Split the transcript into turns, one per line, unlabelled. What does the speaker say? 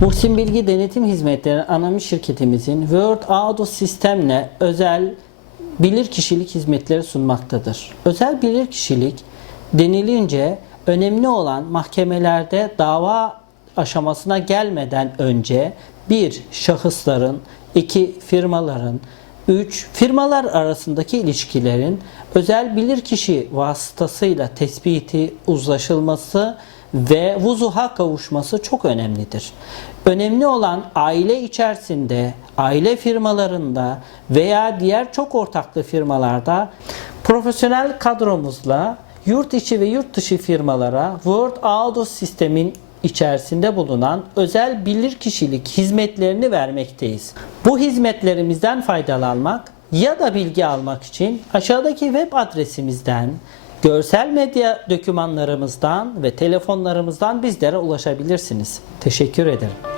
Muhsin Bilgi Denetim Hizmetleri anonim şirketimizin Word Auto sistemle özel bilirkişilik hizmetleri sunmaktadır. Özel bilirkişilik denilince önemli olan mahkemelerde dava aşamasına gelmeden önce bir şahısların, iki firmaların, üç firmalar arasındaki ilişkilerin özel bilirkişi vasıtasıyla tespiti, uzlaşılması ve vuzuha kavuşması çok önemlidir. Önemli olan aile içerisinde, aile firmalarında veya diğer çok ortaklı firmalarda profesyonel kadromuzla yurt içi ve yurt dışı firmalara Word Auto sistemin içerisinde bulunan özel bilirkişilik hizmetlerini vermekteyiz. Bu hizmetlerimizden faydalanmak ya da bilgi almak için aşağıdaki web adresimizden, görsel medya dokümanlarımızdan ve telefonlarımızdan bizlere ulaşabilirsiniz. Teşekkür ederim.